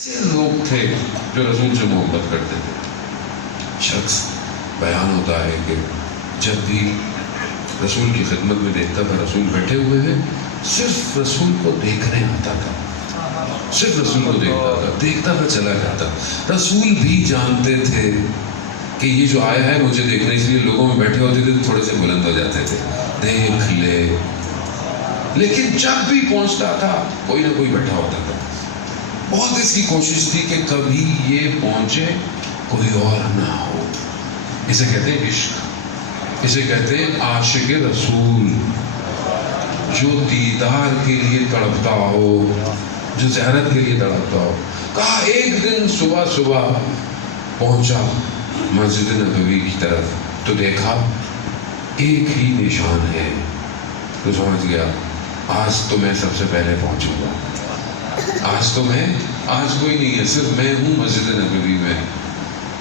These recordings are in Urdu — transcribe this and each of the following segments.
ایسے لوگ تھے جو رسول سے محبت کرتے تھے. شخص بیان ہوتا ہے کہ جب بھی رسول کی خدمت میں دیکھتا تھا رسول بیٹھے ہوئے ہیں، صرف رسول کو دیکھنے آتا تھا، صرف رسول کو دیکھتا تھا چلا جاتا. رسول بھی جانتے تھے کہ یہ جو آیا ہے مجھے دیکھنے، اس لیے لوگوں میں بیٹھے ہوتے تھے تھوڑے سے بلند ہو جاتے تھے، دیکھ لے. لیکن جب بھی پہنچتا تھا کوئی نہ کوئی بیٹھا ہوتا تھا. بہت اس کی کوشش تھی کہ کبھی یہ پہنچے کوئی اور نہ ہو. اسے کہتے ہیں عشق، اسے کہتے ہیں عاشق رسول، جو دیدار کے لیے تڑپتا ہو، جو زیارت کے لیے تڑپتا ہو. کہا ایک دن صبح صبح پہنچا مسجد نبوی کی طرف تو دیکھا ایک ہی نشان ہے، تو سمجھ گیا آج تو میں سب سے پہلے پہنچوں گا. آج کوئی نہیں ہے، صرف میں ہوں مسجد نبوی میں.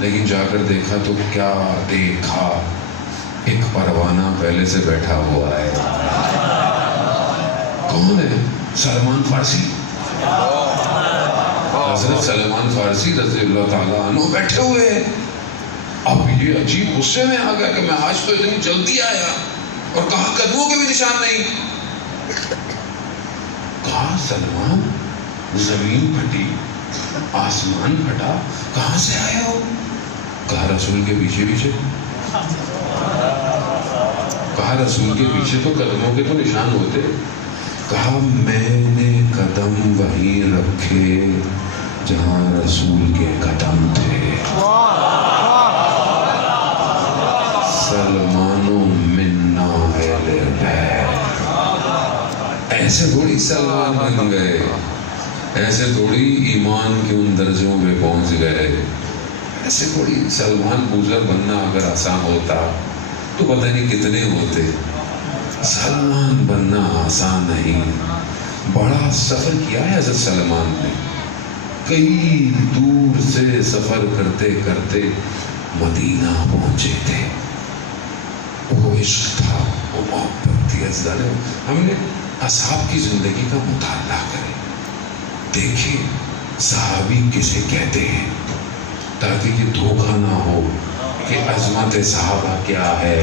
لیکن جا کر دیکھا تو کیا دیکھا، ایک پروانہ پہلے سے بیٹھا ہوا ہے. کون ہے؟ سلمان فارسی. حضرت سلمان فارسی رضی اللہ تعالیٰ عنہ بیٹھے ہوئے ہیں. اب یہ عجیب غصے میں آ گیا کہ میں آج تو اتنی جلدی آیا، اور کہا قدموں کے بھی نشان نہیں. کہا سلمان، زمین پھٹی، آسمان پھٹا، کہاں سے آئے ہو؟ کہا رسول کے پیچھے پیچھے. کہا رسول کے پیچھے تو قدموں کے تو نشان ہوتے. کہا میں نے قدم وہیں رکھے جہاں رسول کے قدم تھے. سلمانو منا اہل بیت. ایسے تھوڑی سلمان بن گئے، ایسے تھوڑی ایمان کے ان درجوں پہ پہنچ گئے. ایسے تھوڑی سلمان بوزر بننا اگر آسان ہوتا تو پتہ نہیں کتنے ہوتے. سلمان بننا آسان نہیں. بڑا سفر کیا ہے حضرت سلمان نے، کئی دور سے سفر کرتے کرتے مدینہ پہنچے تھے. وہ عشق تھا، وہ محبت تھی. ہم نے اصحاب کی زندگی کا مطالعہ کریں، دیکھیں صحابی کسے کہتے ہیں، تاکہ یہ دھوکہ نہ ہو کہ عظمت صحابہ کیا ہے.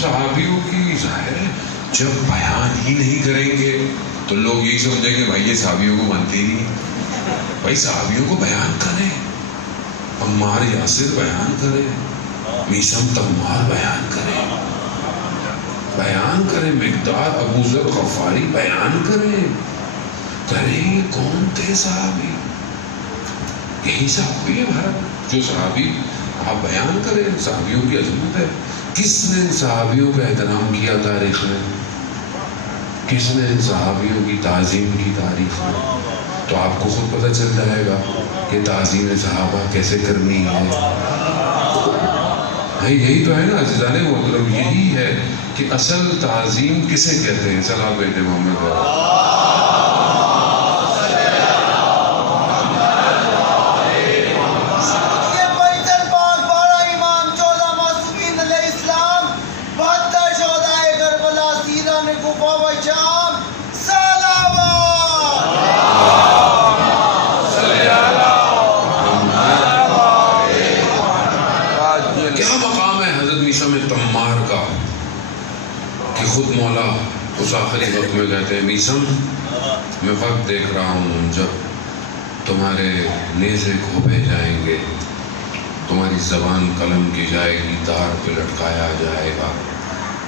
صحابیوں کی ظاہر ہے جب بیان ہی نہیں کریں گے تو لوگ یہی سمجھیں گے بھائی یہ صحابیوں کو مانتے ہی نہیں. بھائی صحابیوں کو بیان کریں، عمار یاسر بیان کریں، میثم تمار بیان کریں، مقداد ابو ذر غفاری بیان کریں کون تھے صحابی. یہی صحابی ہے بھارت. جو صحابی آپ بیان کریں، صحابیوں کی عظمت ہے. کس نے صحابیوں کا احترام کیا تاریخ میں؟ کس نے صحابیوں کی تعظیم کی تاریخ میں؟ تو آپ کو خود پتہ چل جائے گا کہ تعظیم صحابہ کیسے کرنی ہے. یہی تو ہے نا عزیزان محترم، یہی ہے کہ اصل تعظیم کسے کہتے ہیں. صلی اللہ علیہ محمد. خود مولا اس آخری وقت میں کہتے ہیں میثم میں وقت دیکھ رہا ہوں جب تمہارے نیزے کھوپے جائیں گے، تمہاری زبان قلم کی جائے گی، دار پہ لٹکایا جائے گا.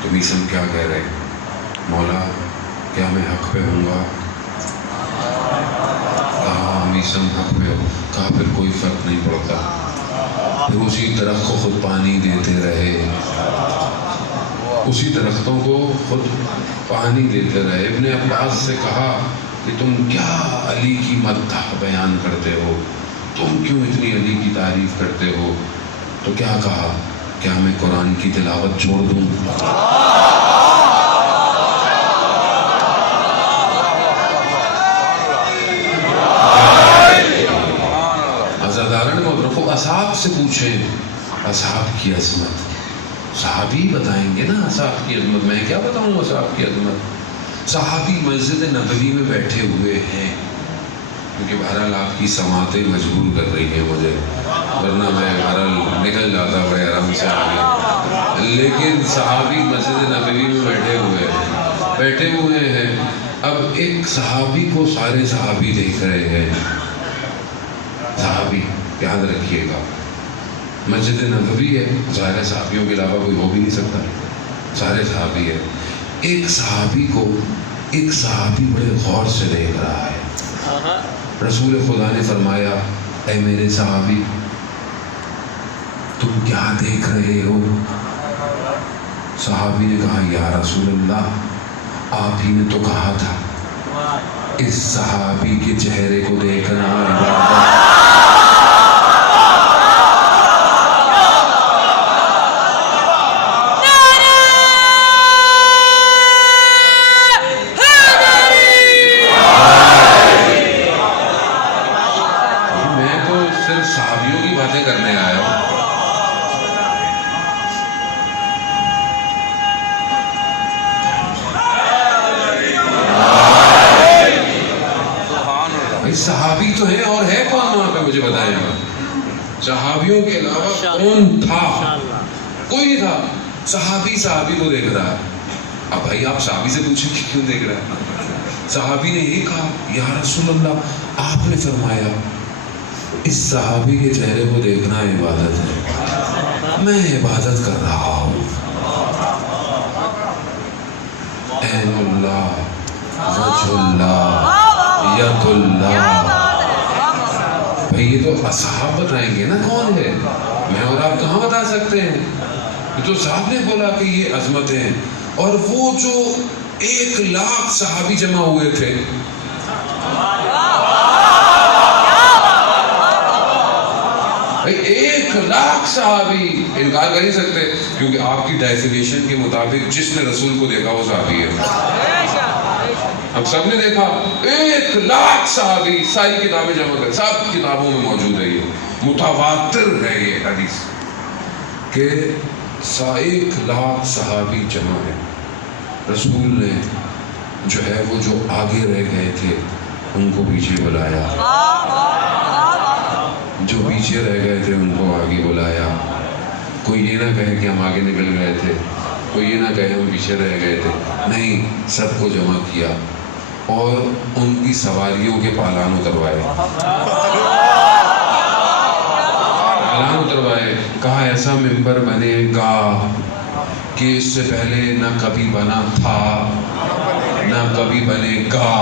تو میثم کیا کہہ رہے؟ مولا کیا میں حق پہ ہوں گا؟ کہا میثم حق پہ ہو. کہا پھر کوئی فرق نہیں پڑتا. پھر اسی درخت کو خود پانی دیتے رہے، اسی درختوں کو خود پانی دیتے رہے. ابن عباس سے کہا کہ تم کیا علی کی مدح بیان کرتے ہو، تم کیوں اتنی علی کی تعریف کرتے ہو؟ تو کیا کہا؟ کیا میں قرآن کی تلاوت چھوڑ دوں؟ اصحاب سے پوچھیں اصحاب کی عظمت، صحابی بتائیں گے نا اصحاب کی عظمت، میں کیا بتاؤں اصحاب کی عظمت؟ صحابی مسجد نبوی میں بیٹھے ہوئے ہیں، کیونکہ بہرحال آپ کی سماعتیں مجبور کر رہی ہیں مجھے، ورنہ میں بہرحال نکل جاتا بڑے آرام سے آگے، لیکن صحابی مسجد نبوی میں بیٹھے ہوئے ہیں۔ اب ایک صحابی کو سارے صحابی دیکھ رہے ہیں، صحابی یاد رکھیے گا، مسجد نبوی ہے، ظاہر صحابیوں کے علاوہ کوئی ہو بھی نہیں سکتا، سارے صحابی ہے۔ ایک صحابی بڑے غور سے دیکھ رہا ہے۔ رسول خدا نے فرمایا، اے میرے صحابی تم کیا دیکھ رہے ہو؟ صحابی نے کہا، یا رسول اللہ آپ ہی نے تو کہا تھا اس صحابی کے چہرے کو دیکھنا عبادت۔ صحابی تو ہے، اور ہے کون وہاں پہ مجھے بتائیں گا؟ صحابیوں کے علاوہ کون تھا؟ کوئی نہیں تھا۔ صحابی کو دیکھ رہا ہے۔ اب بھائی آپ صحابی سے پوچھیں کہ کیوں دیکھ رہا ہے؟ صحابی نے یہ کہا، یا رسول اللہ آپ نے فرمایا اس صحابی کے چہرے کو دیکھنا عبادت ہے، میں عبادت کر رہا ہوں۔ عین اللہ، وجہ اللہ، ید اللہ۔ بھئی یہ تو اصحاب بتائیں گے نا کون ہے، میں اور آپ کہاں بتا سکتے ہیں؟ یہ تو صاحب نے بولا کہ یہ عظمت ہے۔ اور وہ جو 1,00,000 صحابی جمع ہوئے تھے، بھئی 1,00,000 صحابی انکار کر نہیں سکتے، کیونکہ آپ کی ڈیفینیشن کے مطابق جس نے رسول کو دیکھا وہ صحابی ہے۔ اب سب نے دیکھا، 1,00,000 صحابی، ساری کتابیں جمع کر، سب کتابوں میں موجود ہے، یہ متواتر ہے یہ حدیث کہ 1,00,000 صحابی جمع ہے۔ رسول نے جو ہے وہ جو آگے رہ گئے تھے ان کو پیچھے بلایا، جو پیچھے رہ گئے تھے ان کو آگے بلایا۔ کوئی یہ نہ کہے کہ ہم آگے نکل گئے تھے، کوئی یہ نہ کہے ہم پیچھے رہ گئے تھے، نہیں، سب کو جمع کیا اور ان کی سواریوں کے پالان اتروائے، کہا ایسا ممبر بنے گا کہ اس سے پہلے نہ کبھی بنا تھا نہ کبھی بنے گا،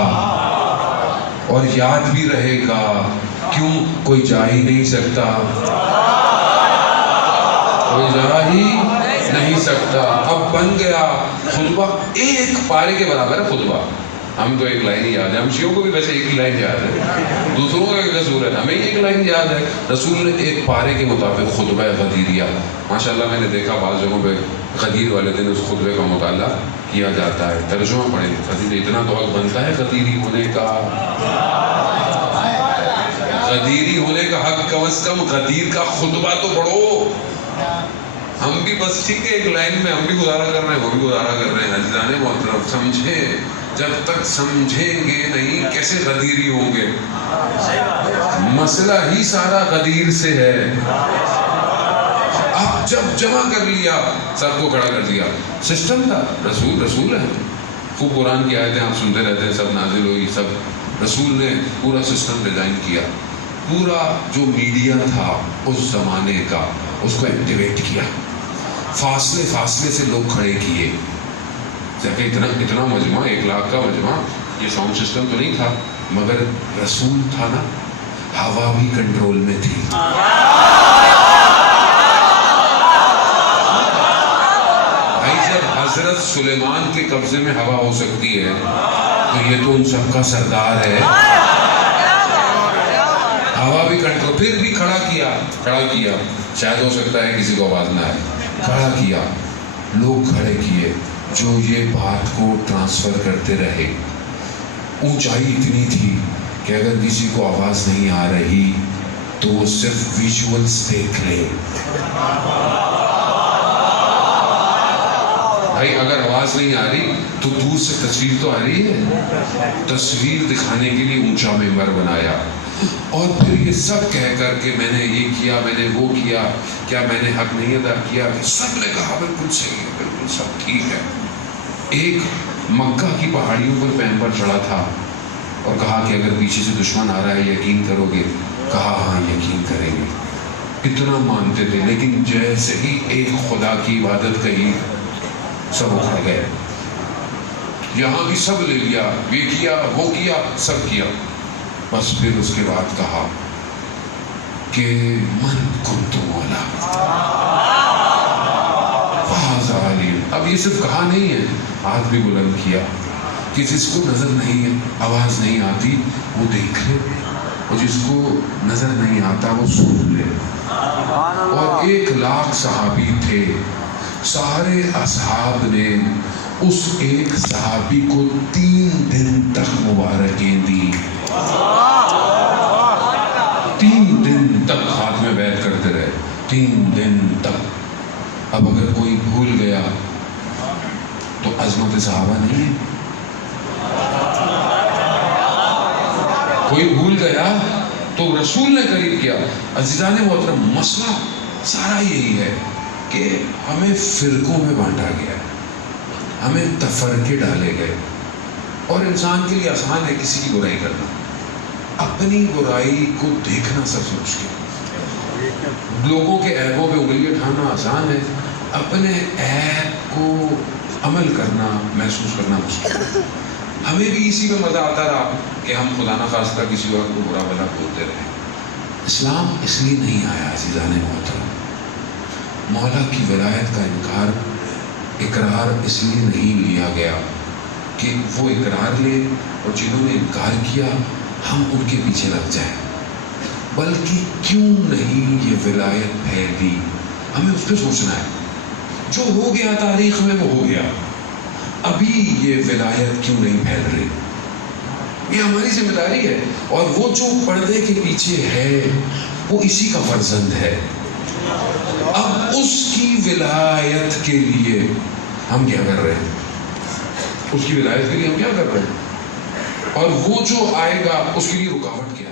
اور یاد بھی رہے گا، کیوں؟ کوئی جا ہی نہیں سکتا، کوئی جا ہی نہیں سکتا۔ اب بن گیا خطبہ، ایک پارے کے برابر ہے خطبہ۔ ہم تو ایک لائن ہی یاد ہے، ہم شیعوں کو بھی ویسے ایک ہی لائن یاد ہے، دوسروں کا کیا قصور ہے، ہمیں ایک لائن یاد ہے۔ رسول نے ایک پارے کے مطابق خطبہ غدیریہ، ماشاءاللہ میں نے دیکھا بعض جگہوں پہ غدیر والے دن اس خطبے کا مطالعہ کیا جاتا ہے، ترجمہ پڑھیں، غدیر اتنا تو حق بنتا ہے غدیری ہونے کا، غدیری ہونے کا حق، کم از کم غدیر کا خطبہ تو پڑھو۔ ہم بھی بس ٹھیک ہے ایک لائن میں ہم بھی گزارا کر رہے ہیں، وہ بھی گزارا کر رہے ہیں۔ عزیزان محترم سمجھیں، جب تک سمجھیں گے نہیں کیسے غدیری ہوں گے؟ مسئلہ ہی سارا غدیر سے ہے۔ اب جب جمع کر لیا، سب کو کھڑا کر دیا، سسٹم تھا، رسول ہے، خوب قرآن کی آیتیں آپ سنتے رہتے ہیں، سب نازل ہوئی، سب رسول نے پورا سسٹم ڈیزائن کیا، پورا جو میڈیا تھا اس زمانے کا اس کو ایکٹیویٹ کیا، فاصلے سے لوگ کھڑے کیے، جبکہ اتنا مجمع، 1,00,000 کا مجمع، یہ ساؤنڈ سسٹم تو نہیں تھا، مگر رسول تھا نا، ہوا بھی کنٹرول میں تھی۔ بھائی جب حضرت سلیمان کے قبضے میں ہوا ہو سکتی ہے تو یہ تو ان سب کا سردار ہے، ہوا بھی کنٹرول، پھر بھی کھڑا کیا، شاید ہو سکتا ہے کسی کو آواز نہ آئے، کھڑا کیا، لوگ کھڑے کیے جو یہ بات کو ٹرانسفر کرتے رہے۔ اونچائی اتنی تھی کہ اگر کسی کو آواز نہیں آ رہی تو وہ صرف ویژولز دیکھ لے۔ بھائی اگر آواز نہیں آ رہی تو دور سے تصویر تو آ رہی ہے، تصویر دکھانے کے لیے اونچا ممبر بنایا، اور پھر یہ سب کہہ کر کے میں نے یہ کیا، میں نے وہ کیا، کیا میں نے حق نہیں ادا کیا؟ سب نے کہا بالکل صحیح ہے، بالکل سب ٹھیک ہے۔ ایک مکہ کی پہاڑیوں پر پیمبر چڑھا تھا اور کہا کہ اگر پیچھے سے دشمن آ رہا ہے یقین کرو گے؟ کہا ہاں یقین کریں گے۔ اتنا مانتے تھے، لیکن جیسے ہی ایک خدا کی عبادت کہی سب اکھڑ گئے۔ یہاں بھی سب لے لیا، یہ کیا وہ کیا سب کیا، بس پھر اس کے بعد کہا کہ من کنت مولا فہذا علی۔ اب یہ صرف کہا نہیں ہے، ہاتھ بھی بلند کیا کہ جس کو نظر نہیں ہے، آواز نہیں آتی وہ دیکھ لے، اور جس کو نظر نہیں آتا وہ سن لے۔ اور 1,00,000 صحابی تھے، سارے اصحاب نے اس ایک صحابی کو 3 دن تک مبارکیں دی، 3 دن تک ہاتھ میں بیعت کرتے رہے، 3 دن تک۔ اب اگر کوئی بھول گیا تو عظمت صحابہ نہیں ہے، کوئی بھول گیا تو رسول نے قریب کیا۔ عزیزان محترم، مسئلہ سارا یہی ہے کہ ہمیں فرقوں میں بانٹا گیا ہے، ہمیں تفرقے ڈالے گئے، اور انسان کے لیے آسان ہے کسی کی برائی کرنا، اپنی برائی کو دیکھنا سب سے مشکل۔ لوگوں کے عیبوں پہ انگلی اٹھانا آسان ہے، اپنے عیب کو عمل کرنا، محسوس کرنا مشکل۔ ہمیں بھی اسی میں مزہ آتا رہا کہ ہم خدا نخواستہ کسی اور کو برا بھلا بولتے رہے۔ اسلام اس لیے نہیں آیا عزیزان محترم، مولا کی ولایت کا اقرار اس لیے نہیں لیا گیا کہ وہ اقرار لے اور جنہوں نے انکار کیا ہم ان کے پیچھے لگ جائیں، بلکہ کیوں نہیں یہ ولایت پھیلی، ہمیں اس پہ سوچنا ہے۔ جو ہو گیا تاریخ میں وہ ہو گیا، ابھی یہ ولایت کیوں نہیں پھیل رہی؟ یہ ہماری ذمہ داری ہے، اور وہ جو پردے کے پیچھے ہے وہ اسی کا فرزند ہے۔ اب اس کی ولایت کے لیے ہم کیا کر رہے ہیں؟ اس کی ولایت کے لیے ہم کیا کر رہے ہیں؟ اور وہ جو آئے گا اس کے لیے رکاوٹ کیا ہے؟